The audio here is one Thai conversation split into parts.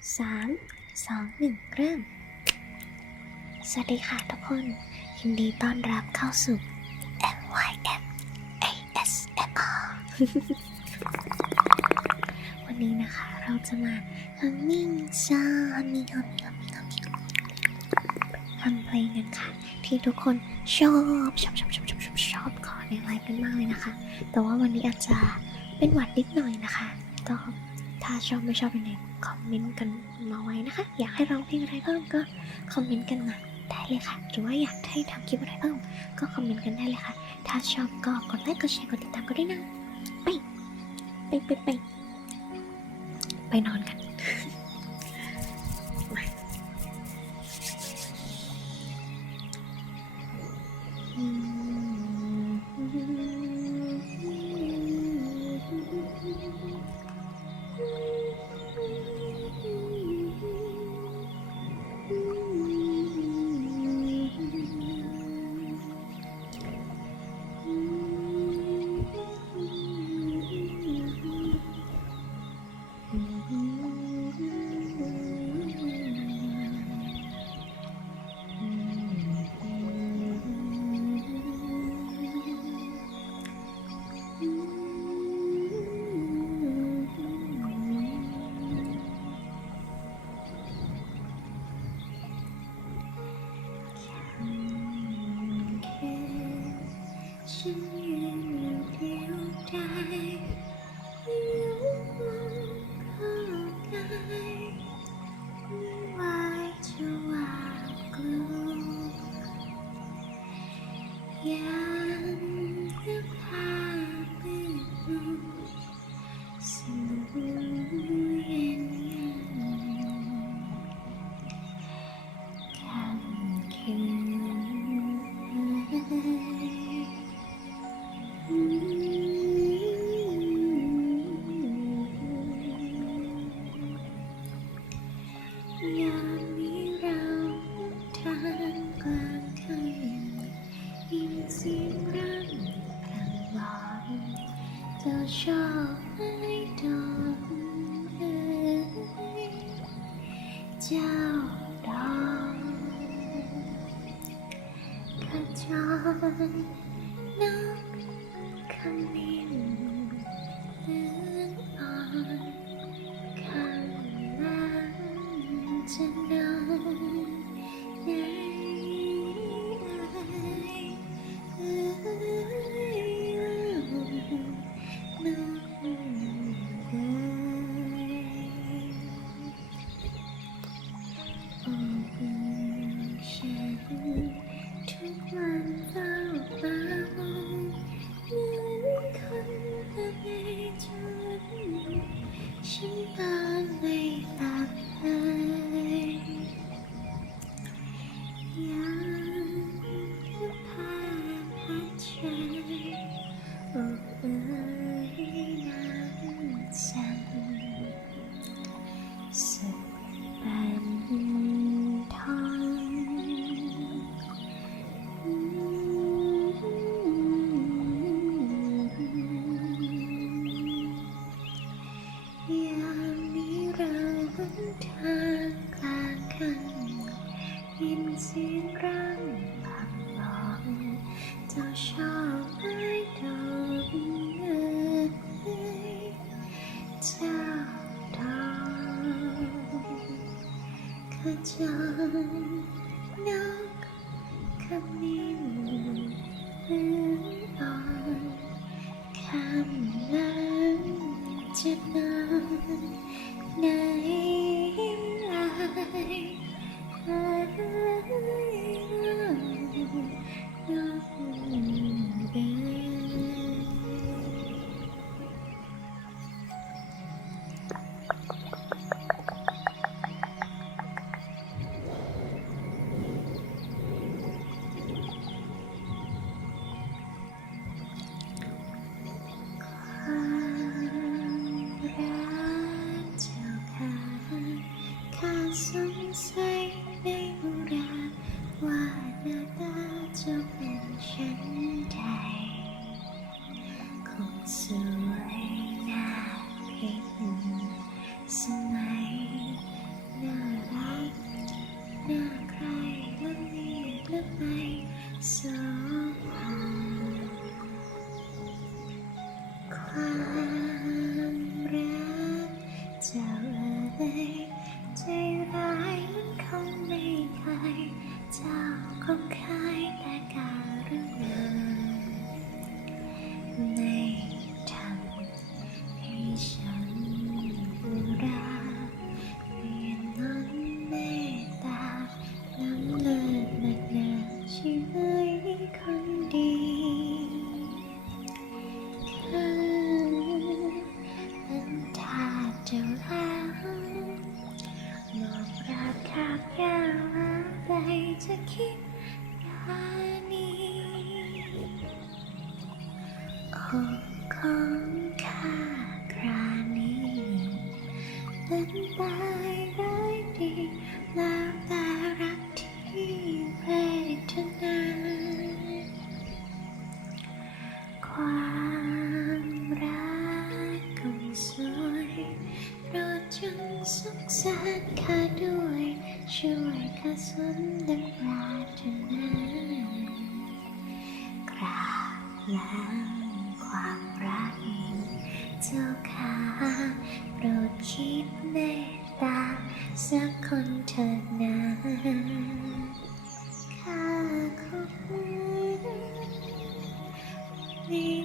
สามสองหนึ่งเริ่ม สวัสดีค่ะทุกคน ยินดีต้อนรับเข้าสู่ M Y M A S M R วันนี้นะคะเราจะมาฮัมมิ่งซาฮัมมิ่งฮัมมิ่งฮัมมิ่งฮัมมิ่งทำเพลงกันค่ะ ที่ทุกคนชอบชอบชอบชอบชอบชอบชอบขอในไลฟ์กันมากเลยนะคะ แต่ว่าวันนี้อาจจะเป็นหวัดนิดหน่อยนะคะ ก็ถ้าชอบไม่ชอบยังไง คอมเมนต์กันมาไว้นะคะ อยากให้ร้องเพลงอะไรเพิ่มก็คอมเมนต์กันมาได้เลยค่ะ หรือว่าอยากให้ทำคลิปอะไรเพิ่มก็คอมเมนต์กันได้เลยค่ะ ถ้าชอบก็กดไลค์กดแชร์กดติดตามก็ด้วยนะ ไป ไปไปไปไปนอนกัน ฉั ข day. นีอกของข้าครานี้เป็นไป เจ้าค่ะโปรดคิดเมตตาสักคนเถิดนะข้าขอบนี้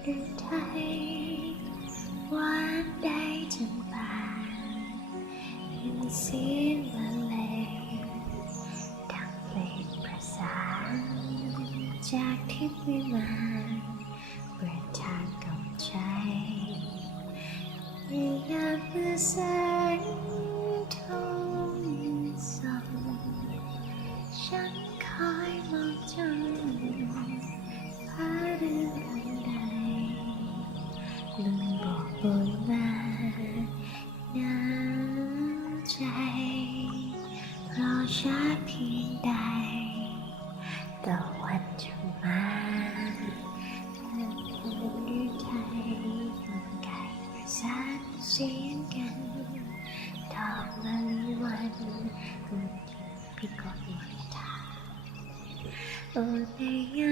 แต่ใจหวานได้จนปานยินเสียงละเลงดังเพลงประสานจากทิพย์วิมาน say again, darling, what would you pick up your time? Oh, they.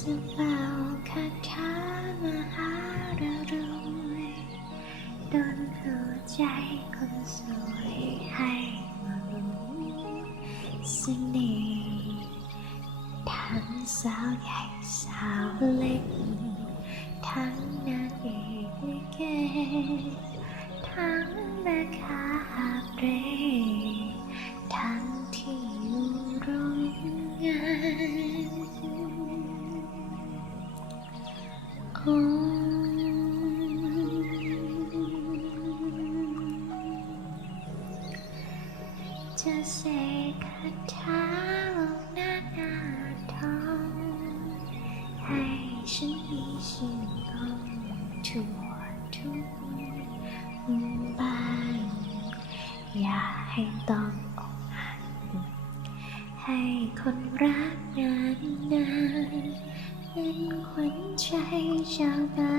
จะเป่าคาถามหาเรารวยดนหัวใจคนสวยให้มารู้นทั้งสาวใหญ่สาวเล็ก ทั้งนาแม่ค้าเร่ทั้งที่ เสกคาาลงหน้าหน้องให้ฉันมีชีวิองทั่วทุกบ้านอย่าให้ต้องอกหักให้คนรักนานนานเป็นขวัใจชาวบ้าน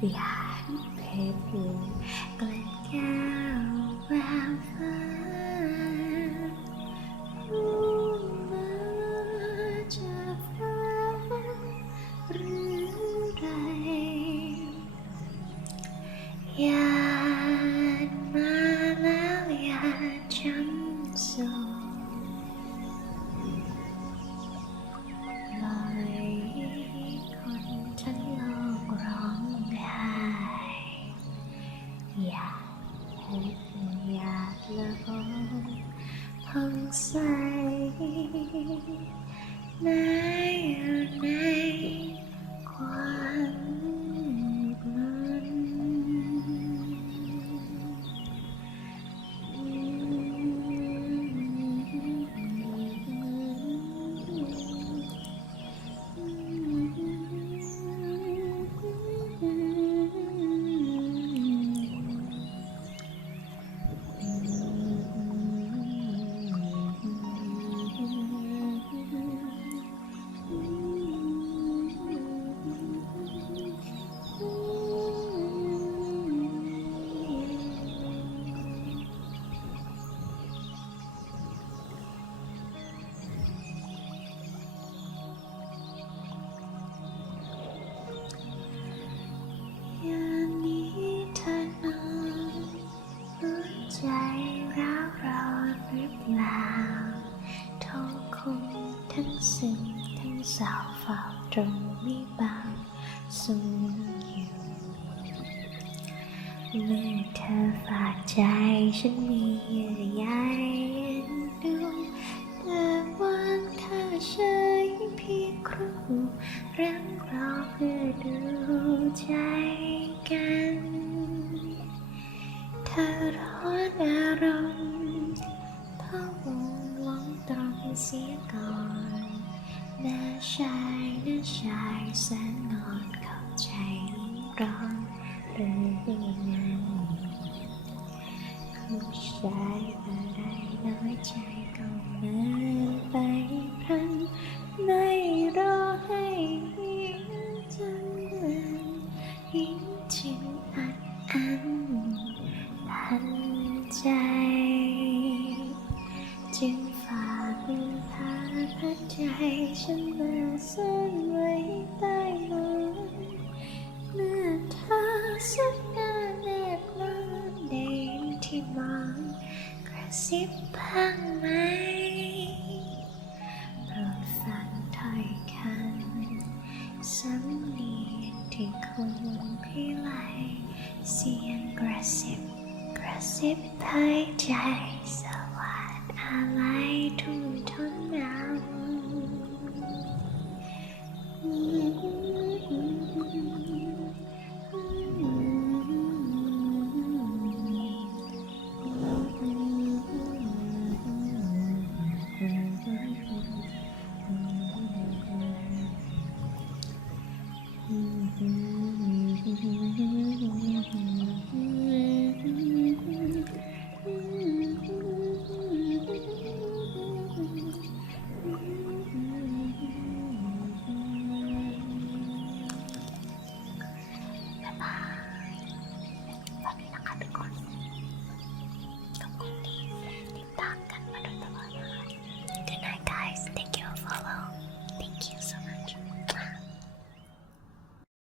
the hiding perfume, Glen ทั้งซึ้งทั้งเศร้าเฝ้าตรงนี้บางสูงอยู่เมื่อเธอฝากใจฉันมีเยื่อใยเอ็นดูแต่วางท่าเฉยเพียงครูรักเราเพื่อดูใจกัน เธอร้อนอารมณ์เพราะ วงหวังตรงเสียก่อนน่าชายและชายแสนงอนเข้าใจร้อ ซิบบ้างไหมโปรดฟังถ้อยคำสำเนียงที่คุณพิไลเสียงกระซิบกระซิบท้ายใจ